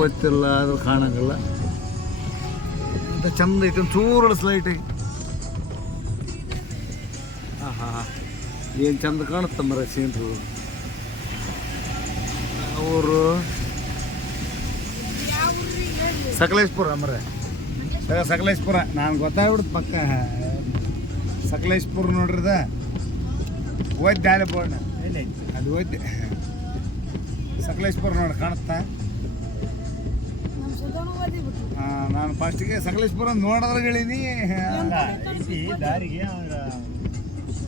ಗೊತ್ತಿಲ್ಲ ಅದು ಕಾಣಂಗಿಲ್ಲ. ಅಂತ ಚಂದ ಐತಿ ಚೂರು ಸ್ಲೈಟ್ ಹಾಂ ಹಾಂ ಏನು ಚಂದ ಕಾಣುತ್ತೆ ಮರ ಸೀನ್ರು? ಅವರು ಸಕಲೇಶ್ಪುರ ಮರ. ಸಕಲೇಶ್ಪುರ ನಾನು ಗೊತ್ತಾಗ್ಬಿಡ್ತು ಪಕ್ಕ. ಸಕಲೇಶ್ಪುರ ನೋಡ್ರಿದ? ಓದ್ದೆ ಅಲ್ಲಿ ಬೋರ್ಡ್ ಅದು ಓದ್ದೆ ಸಕಲೇಶ್ಪುರ ನೋಡಿ ಕಾಣುತ್ತಾ? ನಾನು ಫಸ್ಟಿಗೆ ಸಕಲೇಶ್ಪುರ ನೋಡಿದ್ರೆ ಹೇಳಿನಿ. ದಾರಿಗೆ ಅವ್ರ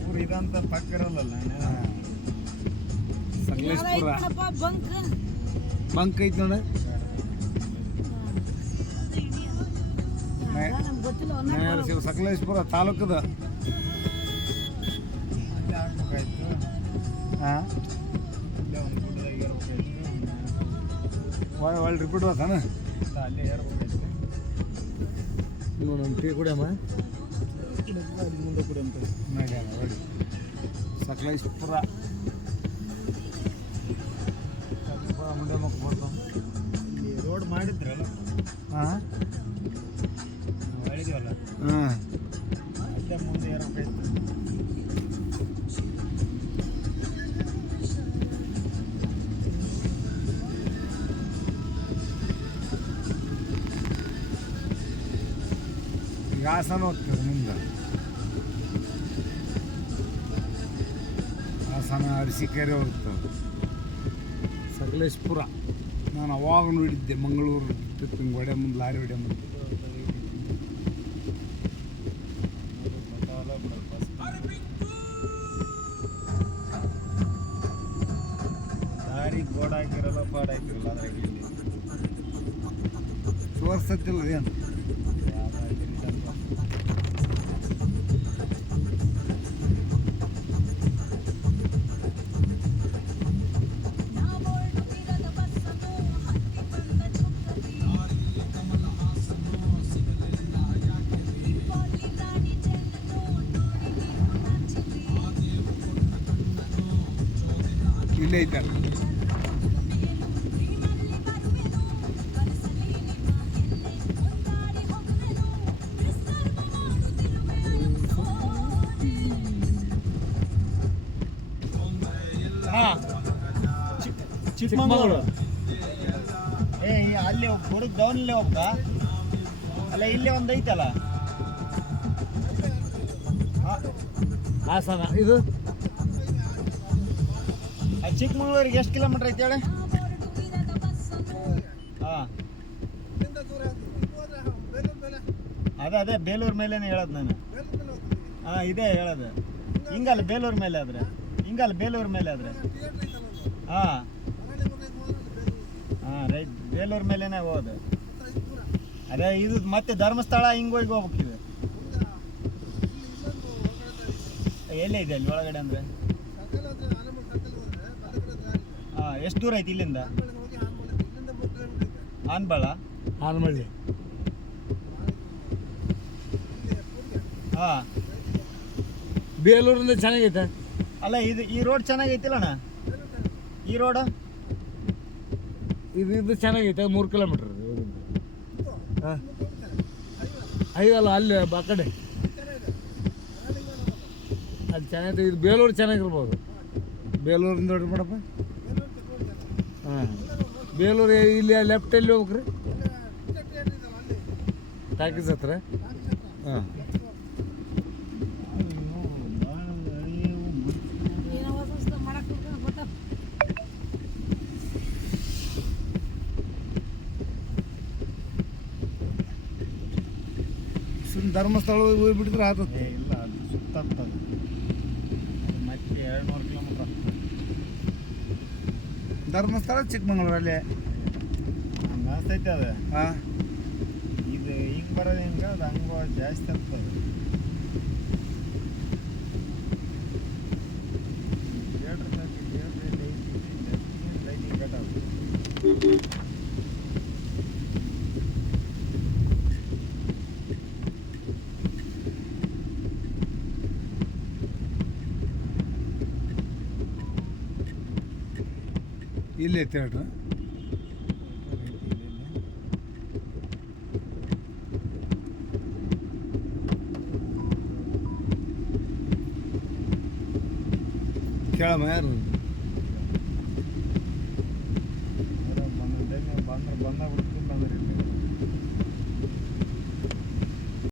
ಊರು ಇದಂತ ಪಕ್ಕ ಇರಲ್ಲ ಸಕಲೇಶ್ಪುರ. ಬಂಕ್ ಬಂಕ್ ಐತಿ ನೋಡ. ಸಕಲೇಶ್ಪುರ ತಾಲೂಕದ. ಹಾಂ ಒಳ್ಳೆ ರಿಪೀಟ್ ಬರ್ತಾನೆ? ಇಲ್ಲ, ಅಲ್ಲೇ ಏರ್ಬೇಕಾಯ್ತು. ನಮ್ಮ ಟೀ ಕುಡಿಯಮ್ಮ. ಮುಂದೆ ಕೂಡ ಅಂತ ಮಾಡ್ಯಾನ ನೋಡಿ ಸಕಲೇಶ್ಪುರ ಸಕಲೇಶ್ಪುರ ಮುಂದೆ ಮಕ್ಕ ಬರ್ತಾವ ರೋಡ್ ಮಾಡಿದ್ರಲ್ಲ? ಹಾಂ ಹೇಳಿದೀವಲ್ಲ. ಹಾಂ ಮುಂದೆ ಏರ್ಬೇಕಾಯ್ತು ಹಾಸನ ಹೋಗ್ತದೆ ಮುಂದೆ ಹಾಸನ ಅರಸೀಕೆರೆ ಹೋಗ್ತದೆ ಸಕಲೇಶ್ಪುರ. ನಾನು ಅವಾಗ ನೋಡಿದ್ದೆ ಮಂಗಳೂರು ಹಿಂಗೆ ಹೊಡೆ ಮುಂದೆ ಲಾರಿ ಹೊಡೆ ಮುಂದೆ. ದಾರಿ ಗೋಡೆ ಹಾಕಿರಲ್ಲ ಪಾಡ ಹಾಕಿರಲ್ಲ ಅದ್ರಾಗ ತೋರ್ಸತ್ತಿಲ್ಲ ಏನು? ಇಲ್ಲೇ ಇದ್ದಾರೆ. ಚಿಕ್ಕಮಗಳೂರು. ಏ ಅಲ್ಲಿ ಬರೋದು ಡೌನಲ್ಲೇ ಹೋಗ್ತಾ ಅಲ್ಲ ಇಲ್ಲೇ ಒಂದು ಐತಲ್ಲ ಹಾಸನ. ಇದು? ಚಿಕ್ಕಮಗಳೂರಿಗೆ ಎಷ್ಟು ಕಿಲೋಮೀಟ್ರ್ ಐತೆ ಹೇಳಿ? ಹಾಂ. ಅದೇ ಅದೇ, ಬೇಲೂರು ಮೇಲೇನೆ ಹೇಳೋದು ನಾನು. ಹಾಂ, ಇದೇ ಹೇಳೋದು. ಹಿಂಗಲ್ಲ ಬೇಲೂರು ಮೇಲೆ ಆದರೆ. ಹಿಂಗಲ್ಲ ಬೇಲೂರು ಮೇಲೆ ಆದರೆ. ಹಾಂ. ಹಾಂ, ರೈಟ್. ಬೇಲೂರು ಮೇಲೇನೆ ಹೋಗೋದು. ಅದೇ, ಇದು ಮತ್ತೆ ಧರ್ಮಸ್ಥಳ ಹಿಂಗೆ ಹೋಗಿ ಹೋಗ್ಬೇಕಿದೆ ಎಲ್ಲೇ ಇದೆ ಅಲ್ಲಿ ಒಳಗಡೆ ಅಂದರೆ? ಎಷ್ಟು ದೂರ ಐತಿ ಇಲ್ಲಿಂದ? ಆನ್ಬಾಳ? ಆನಮಳ್ಳಿ ಹಾಂ. ಬೇಲೂರಿಂದ ಚೆನ್ನಾಗೈತೆ. ಅಲ್ಲ ಇದು ಈ ರೋಡ್ ಚೆನ್ನಾಗೈತಿಲ್ಲ ಅಣ್ಣ? ಈ ರೋಡ? ಇದು ಇದು ಚೆನ್ನಾಗೈತೆ ಮೂರು ಕಿಲೋಮೀಟ್ರ್ ಹಾಂ. ಐವಲ್ಲ ಅಲ್ಲಿ ಆ ಕಡೆ. ಅಲ್ಲಿ ಚೆನ್ನಾಗೈತೆ ಇದು ಬೇಲೂರು ಚೆನ್ನಾಗಿರ್ಬೋದು. ಬೇಲೂರಿಂದ ನೋಡಿ ಮೇಡಪ್ಪ ಹಾಂ ಬೇಲೂರು ಇಲ್ಲಿ ಲೆಫ್ಟಲ್ಲಿ ಹೋಗ್ರಿ. ಟಾಕೀಸ್ ಹತ್ರ. ಹಾಂ. ಧರ್ಮಸ್ಥಳ ಹೋಗ್ಬಿಟ್ಟಿದ್ರೆ ಆತದೆ ಇಲ್ಲ, ಅದು ಸುತ್ತ ಮತ್ತೆ ಎರಡು ನೂರು ಕಿಲೋಮೀಟ್ರ್ ಧರ್ಮಸ್ಥಳ ಚಿಕ್ಕಮಂಗ್ಳೂರಲ್ಲಿ. ಅನಿಸ್ತೈತೆ ಅದು. ಹಾಂ. ಇದು ಹಿಂಗೆ ಬರೋದು ಹಿಂಗೆ? ಅದು ಹಂಗೆ ಜಾಸ್ತಿ ಆಗ್ತದೆ. ಇಲ್ಲೇ ಥಿಯೇಟ್ರ್ ಕೇಳಮ್ಮ ಯಾರು? ಬಂದ ಬಂದಾಗ